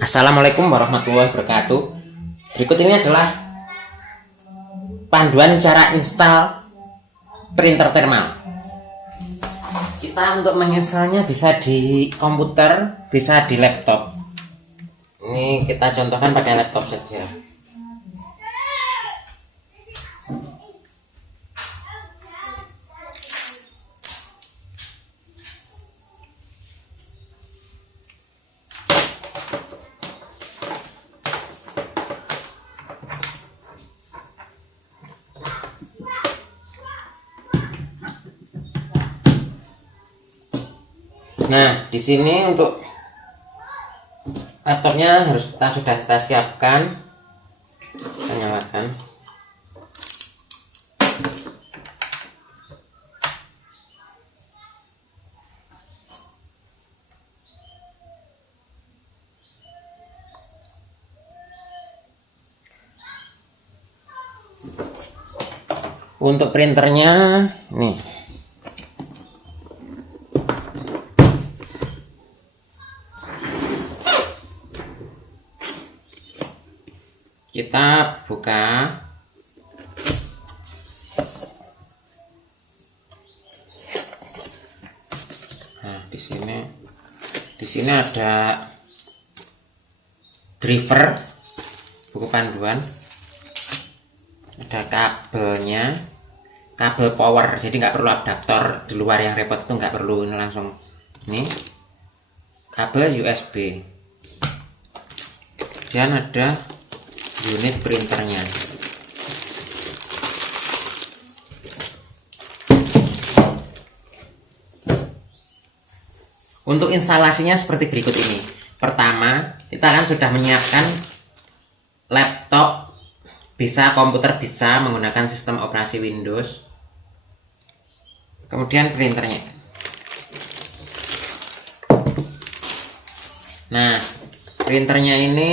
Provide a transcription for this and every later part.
Assalamualaikum warahmatullahi wabarakatuh. Berikut ini adalah panduan cara install printer thermal. Kita untuk menginstalnya bisa di komputer, bisa di laptop. Ini kita contohkan pakai laptop saja. Nah, di sini untuk laptopnya harus sudah kita siapkan. Kita nyalakan. Untuk printernya nih. Kita buka. Nah, di sini ada driver, buku panduan. Ada kabelnya, kabel power. Jadi nggak perlu adaptor di luar yang repot, tuh nggak perlu, ini langsung ini kabel USB. Dan ada unit printernya. Untuk instalasinya seperti berikut ini. Pertama, kita kan sudah menyiapkan laptop, bisa komputer, bisa menggunakan sistem operasi Windows. Kemudian printernya. Nah, printernya ini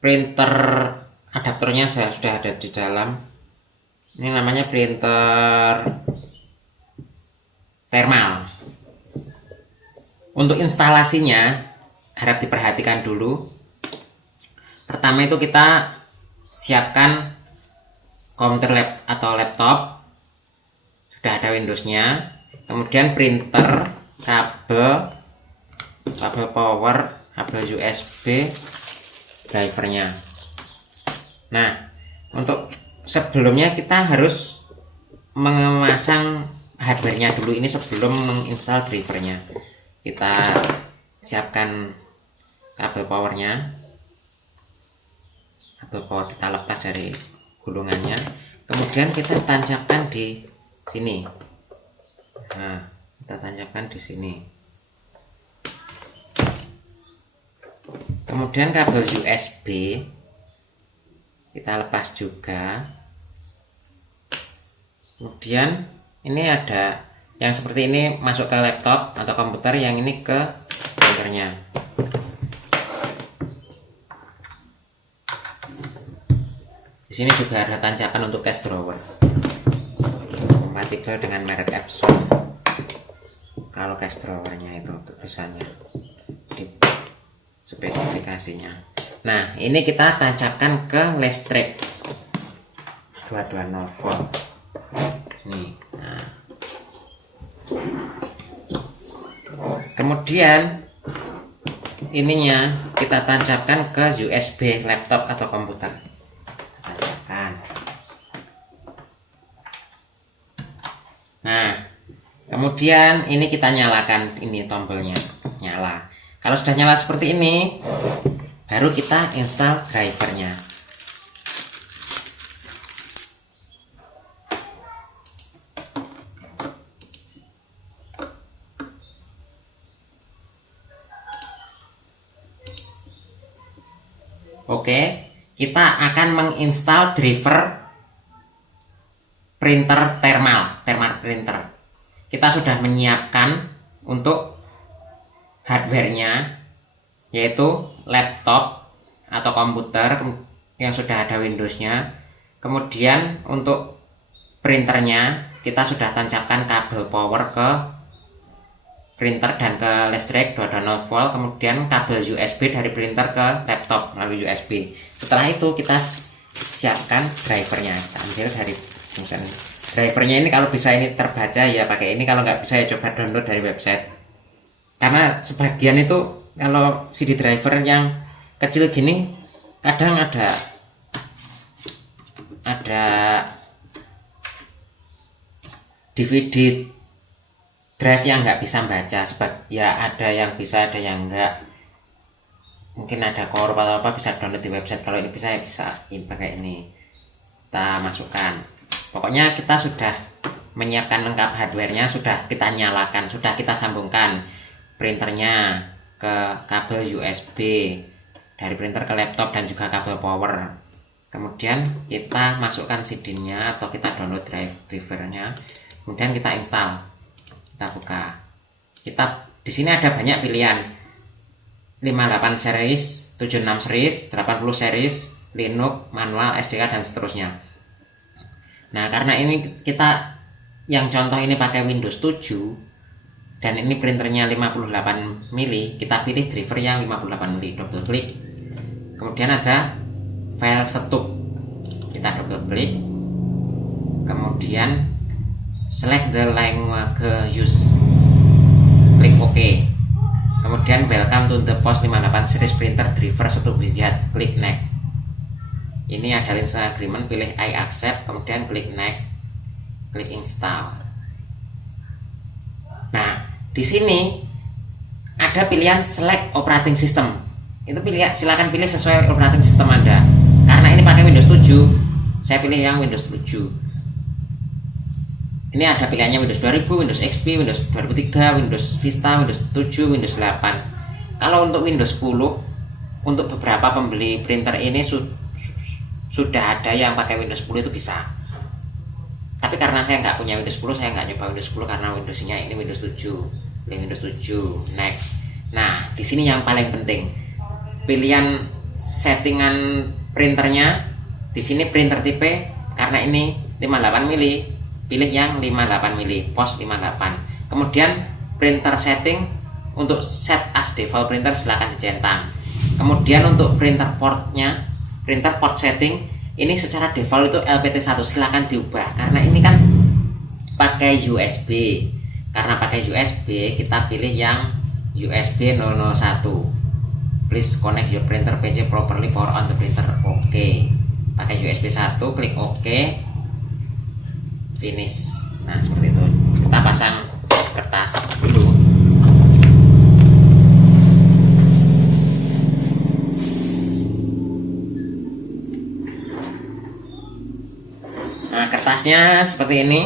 printer adaptornya sudah ada di dalam. Ini namanya printer thermal. Untuk instalasinya harap diperhatikan dulu. Pertama itu kita siapkan komputer atau laptop, sudah ada Windowsnya. Kemudian printer, kabel power, kabel USB, drivernya. Nah, untuk sebelumnya kita harus memasang hardware-nya dulu ini sebelum menginstal drivernya. Kita siapkan kabel powernya. Kabel power kita lepas dari gulungannya. Kemudian kita tancapkan di sini. Nah, kita tancapkan di sini. Kemudian kabel USB kita lepas juga. Kemudian ini ada yang seperti ini masuk ke laptop atau komputer, yang ini ke printernya. Di sini juga ada tancakan untuk cache drawer, kompatibel dengan merek Epson. Kalau cache drawernya itu tulisannya di spesifikasinya. Nah, ini kita tancapkan ke listrik 220 volt. Nih. Nah. Kemudian ininya kita tancapkan ke USB laptop atau komputer. Tancapkan. Nah, kemudian ini kita nyalakan, ini tombolnya nyala. Kalau sudah nyala seperti ini, baru kita install drivernya. Oke, kita akan menginstal driver printer thermal printer. Kita sudah menyiapkan untuk hardware-nya, yaitu laptop atau komputer yang sudah ada Windows-nya. Kemudian untuk printernya kita sudah tancapkan kabel power ke printer dan ke listrik 220 volt, kemudian kabel USB dari printer ke laptop melalui USB. Setelah itu kita siapkan drivernya, kita ambil dari function drivernya. Ini kalau bisa ini terbaca ya pakai ini, kalau nggak bisa ya coba download dari website, karena sebagian itu kalau CD driver yang kecil gini kadang ada DVD drive yang nggak bisa baca, sebab ya ada yang bisa ada yang enggak, mungkin ada korup atau apa, bisa download di website. Kalau ini bisa ya bisa ini pakai ini, kita masukkan. Pokoknya kita sudah menyiapkan lengkap hardwarenya, sudah kita nyalakan, sudah kita sambungkan printernya ke kabel USB dari printer ke laptop dan juga kabel power. Kemudian kita masukkan CD-nya atau kita download drivernya, kemudian kita install, kita buka. Di sini ada banyak pilihan, 58 series, 76 series, 80 series, Linux, manual, SDK dan seterusnya. Nah, karena ini kita yang contoh ini pakai Windows 7 dan ini printernya 58 mili, kita pilih driver yang 58 mili, double klik. Kemudian ada file setup, kita double klik. Kemudian select the language use, klik OK. Kemudian welcome to the post 58 series printer driver setup wizard, klik next. Ini ada license agreement, pilih I accept, kemudian klik next, klik install. Nah, di sini ada pilihan select operating system. Itu silakan pilih sesuai operating system Anda. Karena ini pakai Windows 7, saya pilih yang Windows 7. Ini ada pilihannya Windows 2000, Windows XP, Windows 2003, Windows Vista, Windows 7, Windows 8. Kalau untuk Windows 10, untuk beberapa pembeli printer ini sudah ada yang pakai Windows 10 itu bisa. Tapi karena saya nggak punya Windows 10, saya nggak nyoba Windows 10 karena Windowsnya ini Windows 7. Pilih Windows 7, next. Nah, di sini yang paling penting, pilihan settingan printernya. Di sini printer tipe, karena ini 58 mili, pilih yang 58 mili, post 58. Kemudian printer setting, untuk set as default printer silakan dicentang. Kemudian untuk printer portnya, printer port setting ini secara default itu LPT1, silakan diubah karena ini kan pakai USB. Karena pakai USB, kita pilih yang USB 001. Please connect your printer PC properly for on the printer. Oke. Pakai USB 1, klik OK. Finish. Nah, seperti itu. Kita pasang kertas dulu. Nah, kertasnya seperti ini.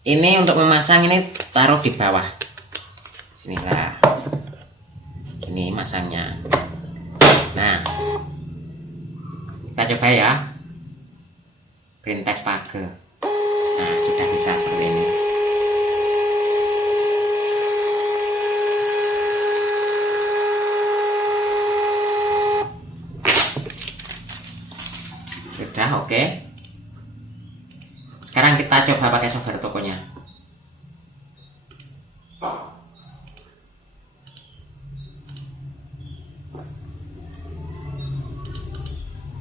Ini untuk memasang, ini taruh di bawah. Sinilah. Ini masangnya. Nah, kita coba ya. Print test page. Nah, sudah bisa seperti ini. Sudah oke. Sekarang kita coba pakai software tokonya.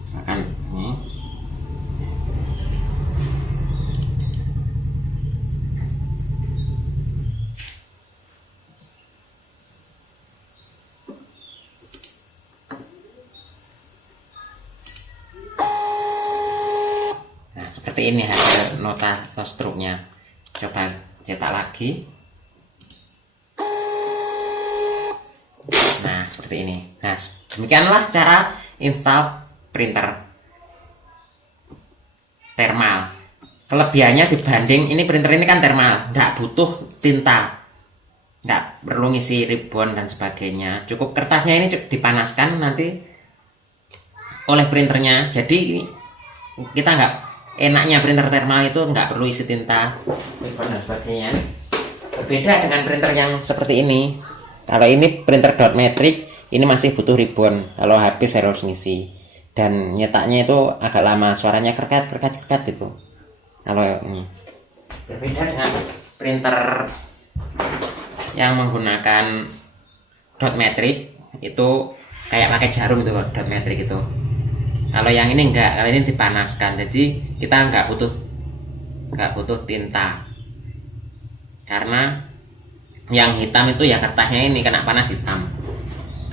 Misalkan ini. Seperti ini hasil nota atau struknya. Coba cetak lagi. Nah, seperti ini. Nah, demikianlah cara install printer thermal. Kelebihannya dibanding ini, printer ini kan thermal, nggak butuh tinta, nggak perlu ngisi ribbon dan sebagainya. Cukup kertasnya ini dipanaskan nanti oleh printernya. Jadi kita nggak, enaknya printer thermal itu nggak perlu isi tinta, ribbon dan sebagainya. Berbeda dengan printer yang seperti ini. Kalau ini printer dot matrix, ini masih butuh ribbon. Kalau habis harus ngisi. Dan nyetaknya itu agak lama, suaranya kerkat gitu. Kalau ini berbeda dengan printer yang menggunakan dot metrik itu kayak pakai jarum itu dot metrik itu. Kalau yang ini enggak, kalau ini dipanaskan, jadi kita nggak butuh tinta, karena yang hitam itu ya kertasnya ini kena panas hitam.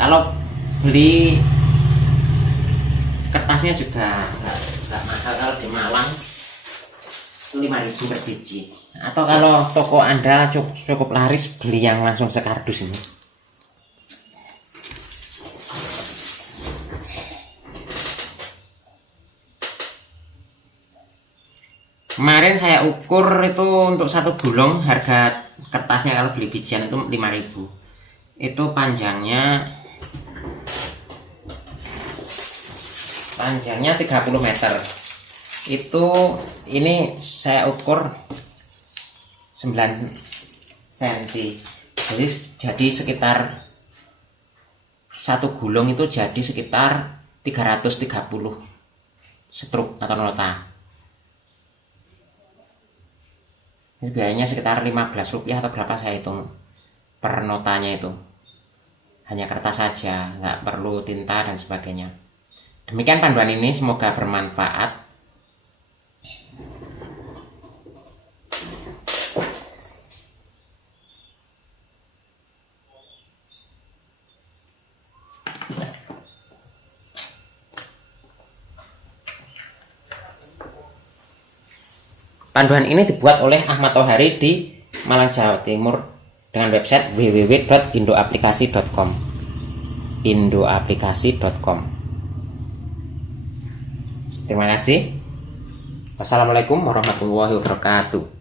Kalau beli kertasnya juga nggak mahal, kalau di Malang 5.000 per biji, atau kalau toko Anda cukup laris beli yang langsung sekardus ini. Kemarin saya ukur itu untuk satu gulung, harga kertasnya kalau beli bijian itu 5.000. Itu panjangnya 30 meter. Itu ini saya ukur 9 cm. Jadi sekitar satu gulung itu jadi sekitar 330 stroke atau nota. Ini biayanya sekitar 15 rupiah atau berapa saya hitung per notanya itu. Hanya kertas saja, nggak perlu tinta dan sebagainya. Demikian panduan ini, semoga bermanfaat. Panduan ini dibuat oleh Ahmad Tohari di Malang, Jawa Timur dengan website www.indoaplikasi.com. Indoaplikasi.com. Terima kasih. Wassalamualaikum warahmatullahi wabarakatuh.